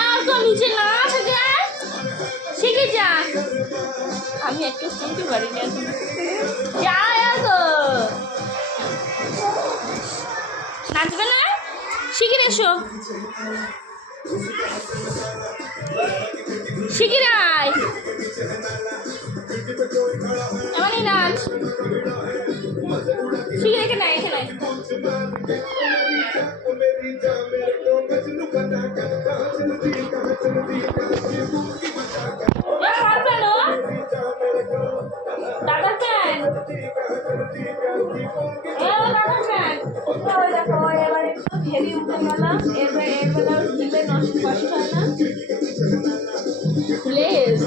আর তো নিচে না থাকে শিখে যা। আমি একটু শুনতে পারি না এখন। যা গো নাচবে না, শিখে এসো, শিখে আয় এমনই নাচ শিখে রেখে নাই এখানে। দাদার ফ্যান দাদার ফ্যান দেখো এবার একটু হেভি উঠে গেল, এরপরে এরপরে দিলে নষ্ট কষ্ট হয় না। প্লিজ